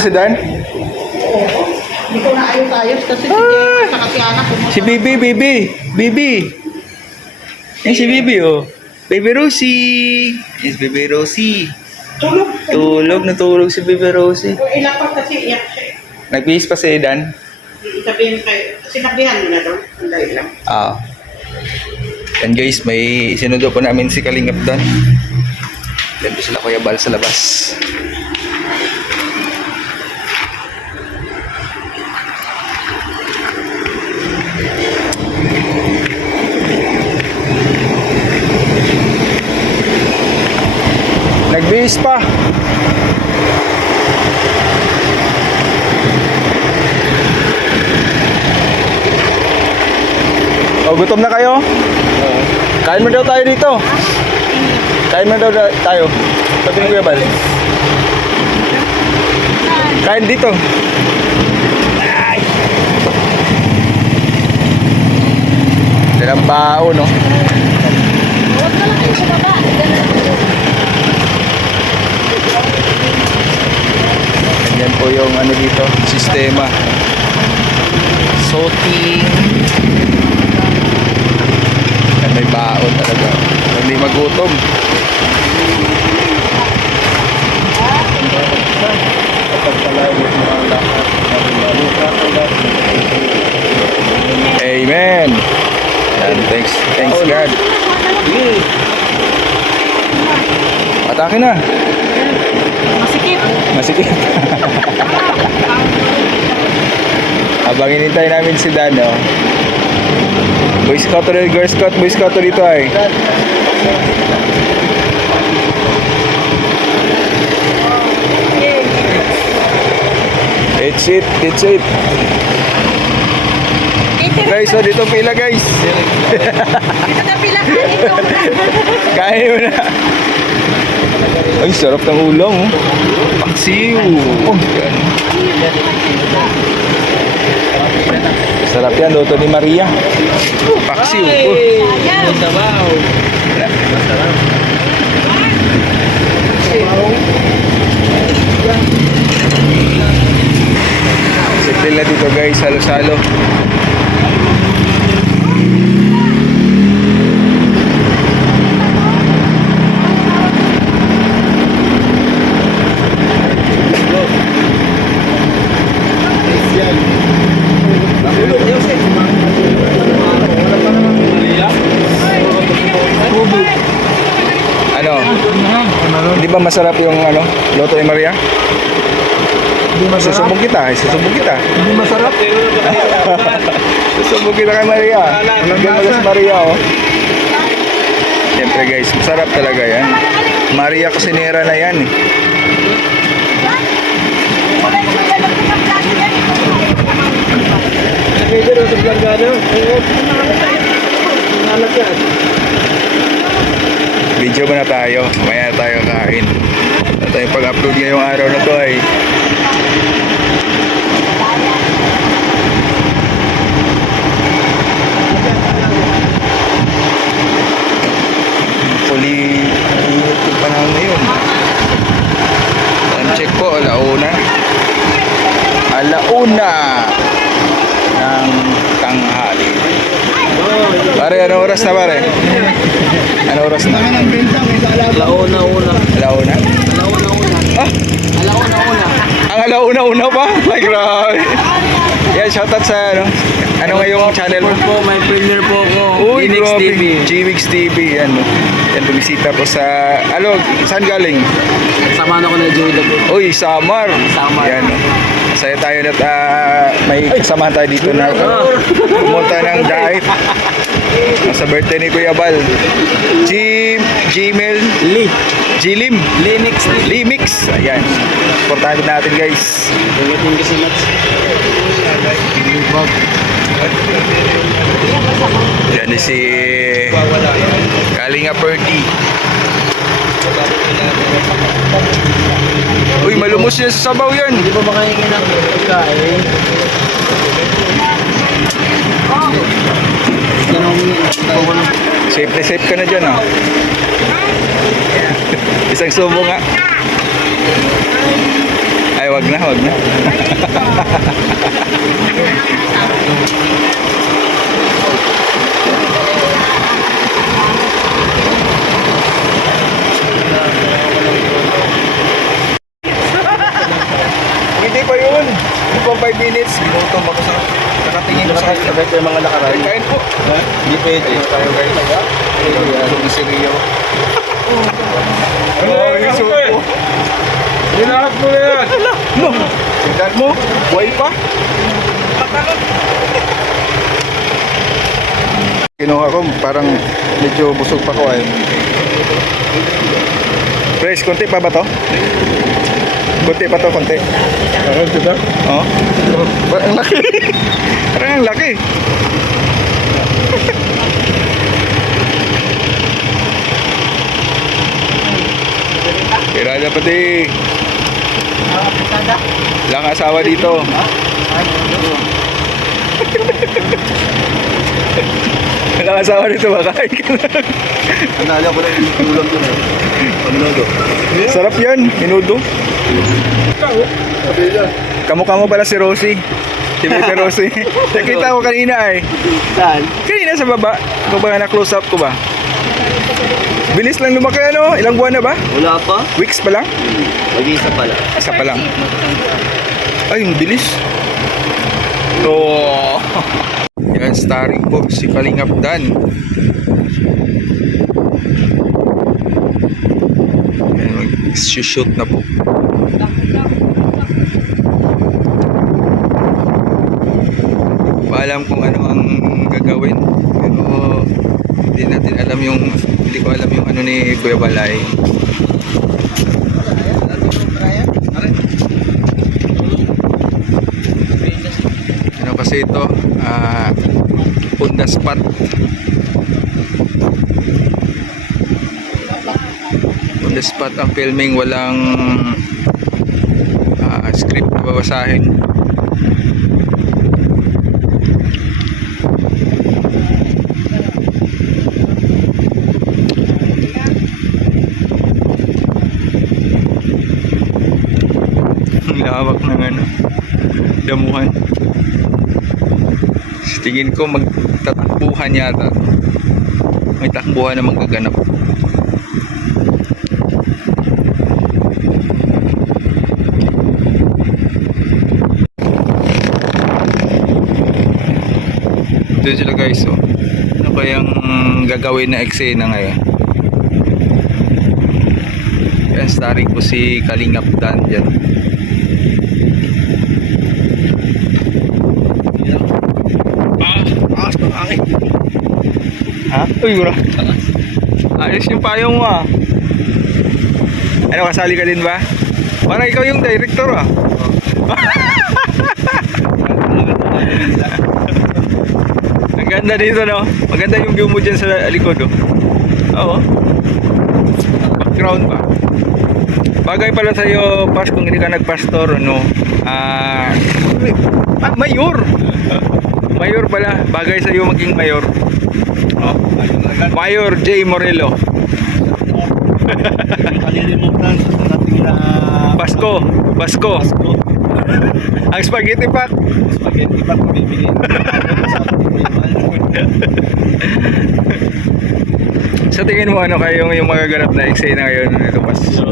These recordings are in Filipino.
Si Dan? Hindi ko na ayos-ayos kasi si Jay sa kasi anak ko. Si Bibi, Bibi. Bibi. Yan si Bibi, oh. Baby Rosie. Yes, Baby Rosie. Tulog. Natulog si Baby Rosie. O ilapat kasi iyak siya. Nagbihis pa si Dan. Sabihin kayo, sinabihan mo na doon. Sandali lang. Yan guys, may sinundo po namin si Kalingap Dan. Yan po sila Kuya Bal sa labas. Nagbihis pa. O, gutom na kayo? Kain mo daw tayo dito. Kain mo daw tayo. Sabi ni Kuya Bal. Kain dito. Dalang bao, no? Huwag na lang kayo sa baba. Ganyan po yung ano dito, sistema. Sorting. Yan, may baon talaga. Hindi magutom. Amen. Yan, thanks God. Atake na. Masikip. Habang inintay namin si Dan, no? Boy Scout ulit, Girl Scout, Boy Scout dito ay. It's it. Guys, so dito pila guys. Dito na pila ka dito. Kain mo na. Ay, sarap ng ulam, oh. Paksiw. Oh, yan. Sarap yan, luto ni Maria. Paksiw. Oh. Simple na dito guys, halo-halo. Hindi ba masarap yung ano, luto ni Maria? Susubok kita. Hindi masarap. Susubok kita kay Maria. Ganda si Maria, oh. Siyempre guys, masarap talaga yan. Maria Cusinera na yan, eh. Video ba na tayo? Mamaya na tayo kain. At tayo pag-upload ngayong araw na to ay fully init yung panahon na yun. Time check po, alauna ng tanghali. Pare, anong oras na pare? Anong oras na? Alauna. Alauna? Ah? Ang alauna pa? Like, grabe. Yan, shoutout sa ano ngayong channel mo? Po, may premiere po ako. Uy, Gmix grabe. TV. Gmix TV, yan. Yan, bumisita po sa, saan galing? Samahan ako na Joey Dapo. Uy, Samar. Yan. Masaya tayo na may kasamahan tayo dito na pumunta ng dive. Sa birthday ni Kuya Bal. Limix. Ayan. Importante natin guys. Thank you so much. Yan si Kalinga Perdi. Uy, malumos yan sa sabaw yan. Hindi pa makahingi ng pagkain. Safe ka na dyan, ah. Isang subo nga. Ay, wag na, wag na. Hindi pa yun. Hindi pa 5 minutes. Ginutom ako sa nakatingin ko sa kanya. Sabay ko yung mga lakaran. Kain po. Hindi pwede. Tayo guys. Yung si Rio. Oh, yung supo. Hinahat mo na yan! No! Tingnan mo. Buhay pa. Kinuha ko. Parang medyo busog pa ko eh. Fresh, konti pa ba to? Konti pa to, konti. Ano ito? Oh. Parang ang laki. Parang ang laki. Pirada pati. Lang asawa dito. Walang asawa dito, makain ka lang. Naalala ko lang yung ulam yun. Pagnodo. Sarap yan, minudo. Kamukha mo pala si Rosie. Si Baby Rosie. Nakita ko kanina eh. Saan? Kanina sa baba. Ito ba na-close up ko ba? Bilis lang lumaki ano? Ilang buwan na ba? Wala pa? Weeks pa lang? Mag-iisa pala. Isa pa lang. Ay, yung bilis. Oh. Yan, starring po si Kalingap Dan. Yan, mag-shoot na po. Alam kung ano ang gagawin, pero hindi ko alam yung ano ni Kuya Balay. Ano kasi ito, on the spot. On the spot ang filming, walang script na babasahin. Lawak ng ano, damuhan. Tingin ko magtatakbuhan yata. May takbuhan na magaganap. Doon sila guys, oh. Ano kayang gagawin na eksena ngayon? Yan, starring po si Kalingap Dan dyan. Ha? Uy, bro. Ayos yung payong mo ah. Ano, kasali ka din ba? Parang ikaw yung director ah. Ang ganda dito no. Maganda yung view mo dyan sa likod oh. Oo. Background pa. Bagay pala sa'yo, Pas, kung hindi ka nagpastor, ano, mayor. Mayor pala, bagay sa'yo maging mayor. Oh. Mayor J. Morelo. Kalilimutan natin na Pasko. Pasko. Ang spaghetti pack. spaghetti pa bibili. Sa tingin mo ano kayong yung magaganap na eksena ngayon nito, Pas? So,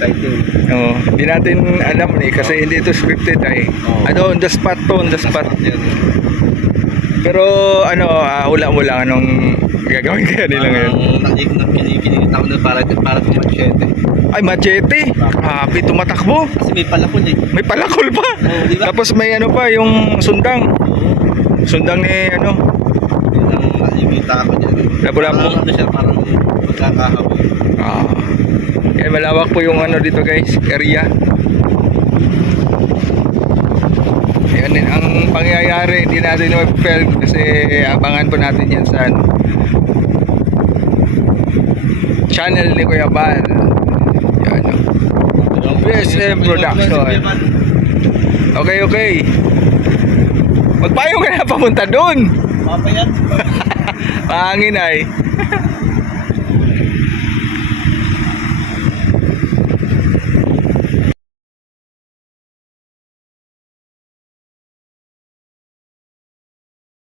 exciting. Oo, hindi natin alam eh kasi hindi ito scripted ay. Ano, on the spot to, on the spot. Pero ano, hula mo lang anong gagawin kaya nila ngayon? Kinikinig ako na para machete. Ay, machete. Grabe, tumatakbo. Kasi may palakol eh. May palakol pa. Oo, di ba? Tapos may ano pa, yung sundang. Sundang ni ano. Yun ang nakikita ko dyan. Lapu-lapu. Parang ano siya, parang magkakahawa. Kaya malawak po yung ano dito guys, area. Ayan din ang pangyayari, hindi natin mag-film kasi abangan po natin yan sa ano, channel ni Kuya Bal. Yan o. BSM Production. Okay. Magpayo ka na papunta doon. Papayat. Mahangin ay.